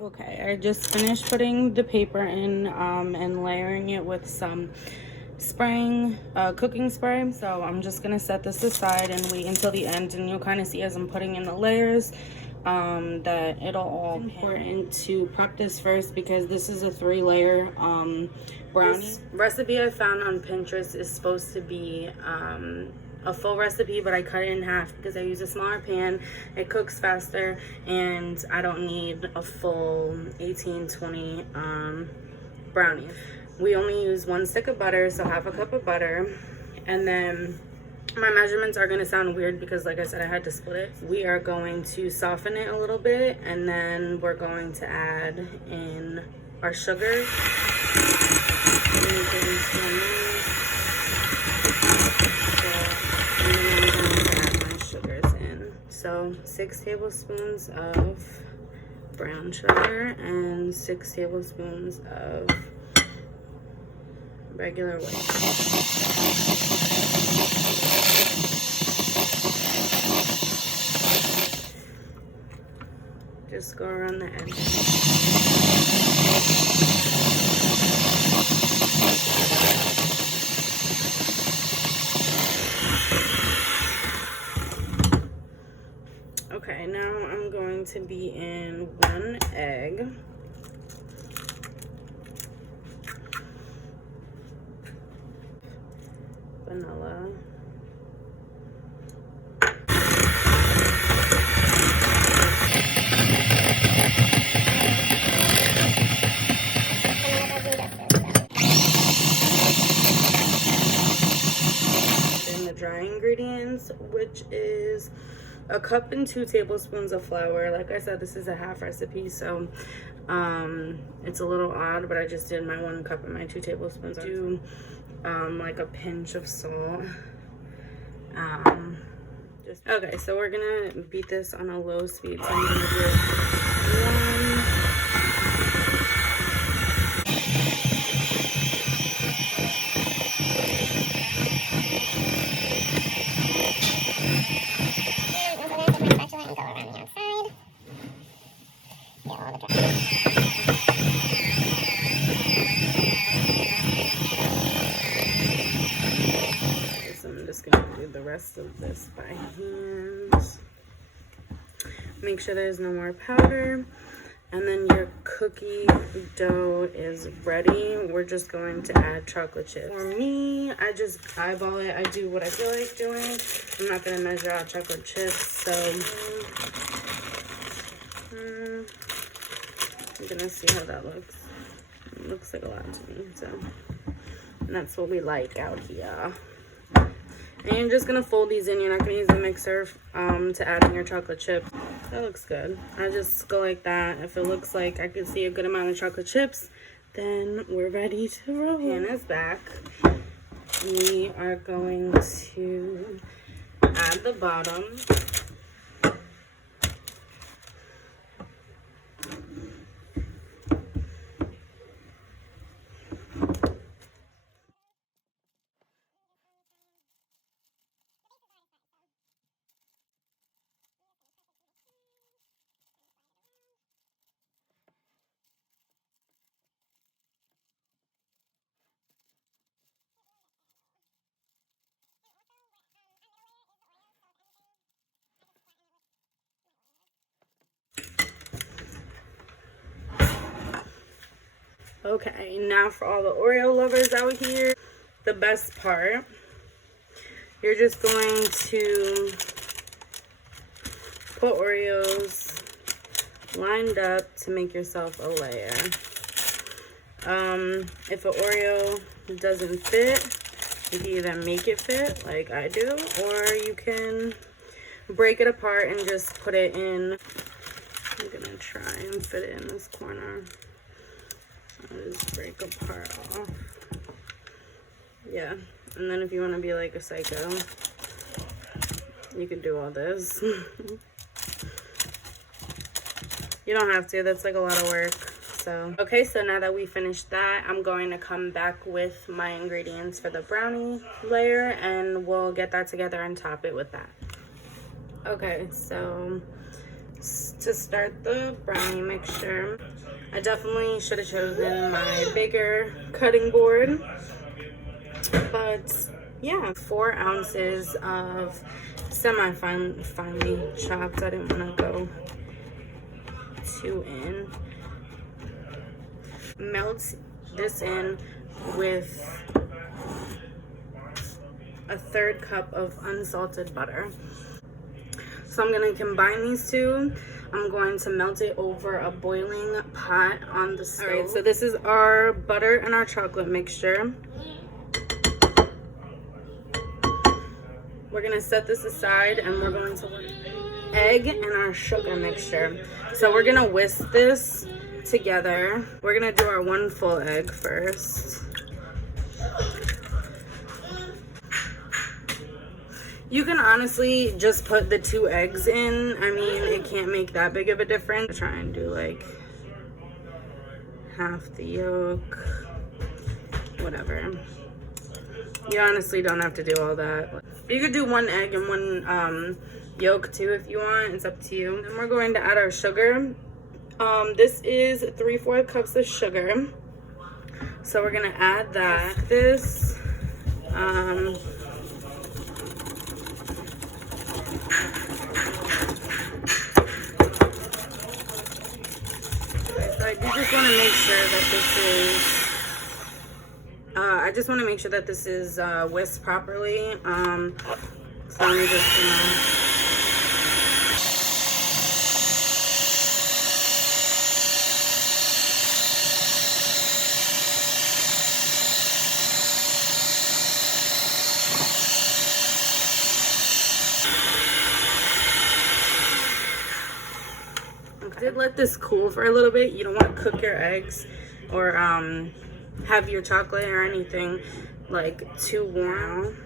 Okay, I just finished putting the paper in and layering it with some spraying cooking spray. So I'm just gonna set this aside and wait until the end, and you'll kind of see as I'm putting in the layers that it'll all important to prep this first, because this is a 3-layer brownie. This recipe I found on Pinterest is supposed to be a full recipe, but I cut it in half because I use a smaller pan. It cooks faster and I don't need a full 18-20 brownie. We only use 1 stick of butter, so half a cup of butter. And then my measurements are going to sound weird because, like I said, I had to split it. We are going to soften it a little bit, and then we're going to add in our sugar. So 6 tablespoons of brown sugar and 6 tablespoons of regular white. Just go around the edge. Okay, now I'm going to be in 1 egg. Vanilla. Then the dry ingredients, which is 1 cup and 2 tablespoons of flour. Like I said, this is a half recipe, so it's a little odd, but I just did my 1 cup and my 2 tablespoons. Do like a pinch of salt. Okay, so we're gonna beat this on a low speed. So I'm gonna do 1. I'm just gonna do the rest of this by hand. Make sure there's no more powder. And then your cookie dough is ready. We're just going to add chocolate chips. For me, I just eyeball it. I do what I feel like doing. I'm not gonna measure out chocolate chips, so I'm gonna see how that looks. It looks like a lot to me, so. And that's what we like out here. And you're just gonna fold these in. You're not gonna use the mixer to add in your chocolate chip. That looks good. I just go like that. If it looks like I can see a good amount of chocolate chips, then we're ready to roll. Hannah's back. We are going to add the bottom. Okay, now for all the Oreo lovers out here, the best part, you're just going to put Oreos lined up to make yourself a layer. If an Oreo doesn't fit, you can either make it fit like I do, or you can break it apart and just put it in. I'm gonna try and fit it in this corner. I'll just break a part off. Yeah, and then if you want to be like a psycho, you can do all this. You don't have to, that's like a lot of work. So okay, so now that we finished that, I'm going to come back with my ingredients for the brownie layer, and we'll get that together and top it with that. Okay, so To start the brownie mixture, I definitely should have chosen my bigger cutting board, but yeah, 4 ounces of finely chopped. I didn't want to go too in. Melt this in with a 1/3 cup of unsalted butter. So I'm going to combine these two. I'm going to melt it over a boiling pot on the stove. All right, so this is our butter and our chocolate mixture. We're going to set this aside and we're going to work egg and our sugar mixture. So we're going to whisk this together. We're going to do our 1 full egg first. You can honestly just put the 2 eggs in. I mean, it can't make that big of a difference. Try and do like half the yolk, whatever. You honestly don't have to do all that. You could do 1 egg and 1 yolk too if you want. It's up to you. Then we're going to add our sugar. This is 3/4 cups of sugar. So we're gonna add that. This. I just want to make sure that this is whisked properly. So I'm just gonna. Okay. I did let this cool for a little bit. You don't want to cook your eggs or have your chocolate or anything like too warm.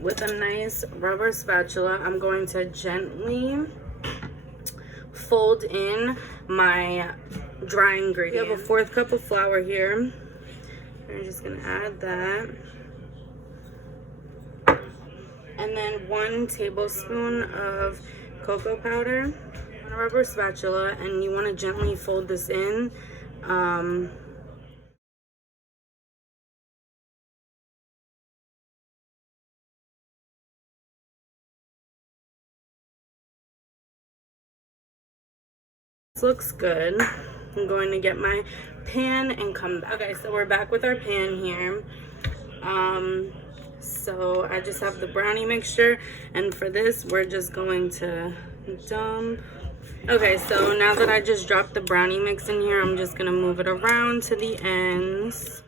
With a nice rubber spatula, I'm going to gently fold in my dry ingredients. We have a 1/4 cup of flour here. I'm just gonna add that. And then 1 tablespoon of cocoa powder on a rubber spatula, and you wanna gently fold this in. This looks good. I'm going to get my pan and come back. Okay, so we're back with our pan here. So I just have the brownie mixture, and for this we're just going to dump. Okay, so now that I just dropped the brownie mix in here, I'm just gonna move it around to the ends.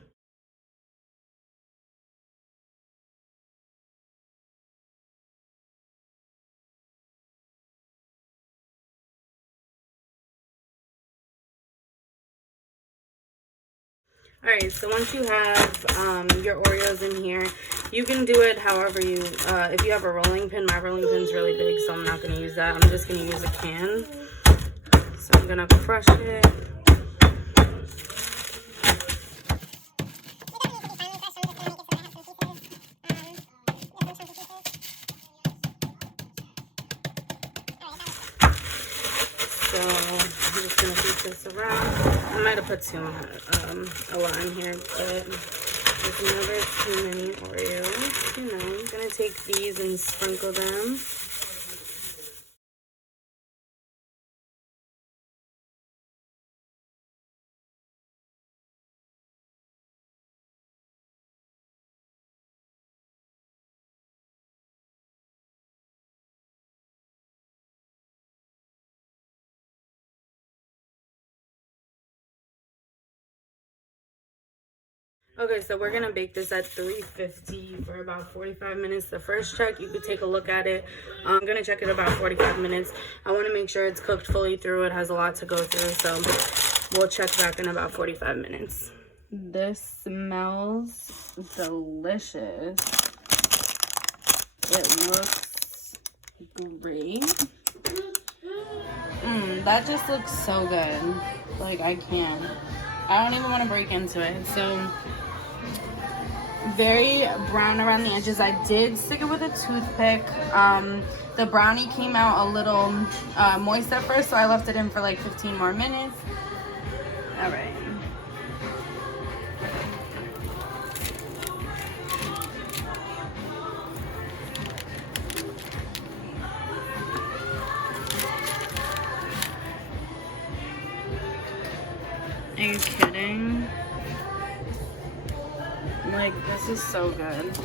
Alright, so once you have your Oreos in here, you can do it however you, if you have a rolling pin. My rolling pin's really big, so I'm not going to use that. I'm just going to use a can. So I'm going to crush it. So I'm just going to beat this around. I might have put a lot in here, but there's never too many Oreos. You know, I'm going to take these and sprinkle them. Okay, so we're gonna bake this at 350 for about 45 minutes. The first check, you could take a look at it. I'm gonna check it about 45 minutes. I wanna make sure it's cooked fully through. It has a lot to go through, so we'll check back in about 45 minutes. This smells delicious. It looks Great. That just looks so good. Like, I can't. I don't even want to break into it. So, very brown around the edges. I did stick it with a toothpick. The brownie came out a little moist at first, so I left it in for like 15 more minutes. All right. Are you kidding? Like, this is so good.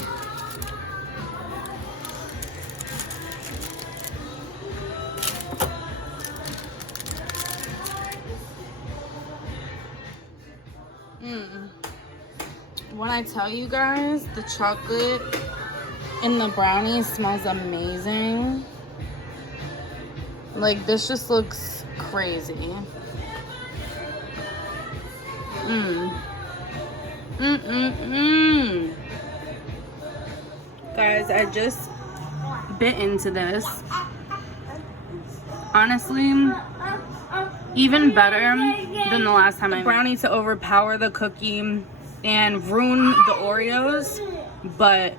When I tell you guys, the chocolate in the brownie smells amazing. Like, this just looks crazy. Guys, I just bit into this. Honestly, even better than the last time. I brownie to overpower the cookie and ruin the Oreos, but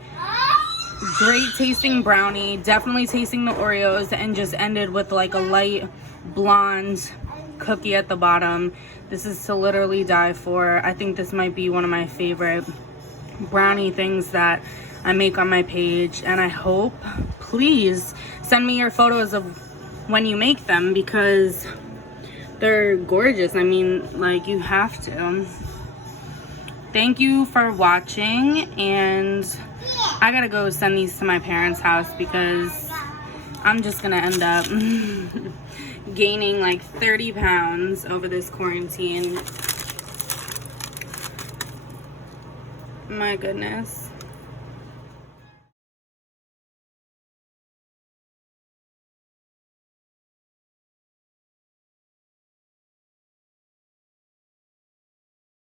great tasting brownie, definitely tasting the Oreos, and just ended with like a light blonde cookie at the bottom. This is to literally die for. I think this might be one of my favorite brownie things that I make on my page, and I hope, please send me your photos of when you make them, because they're gorgeous. I mean, like, you have to. Thank you for watching, and I gotta go send these to my parents' house because I'm just gonna end up gaining like 30 pounds over this quarantine. My goodness.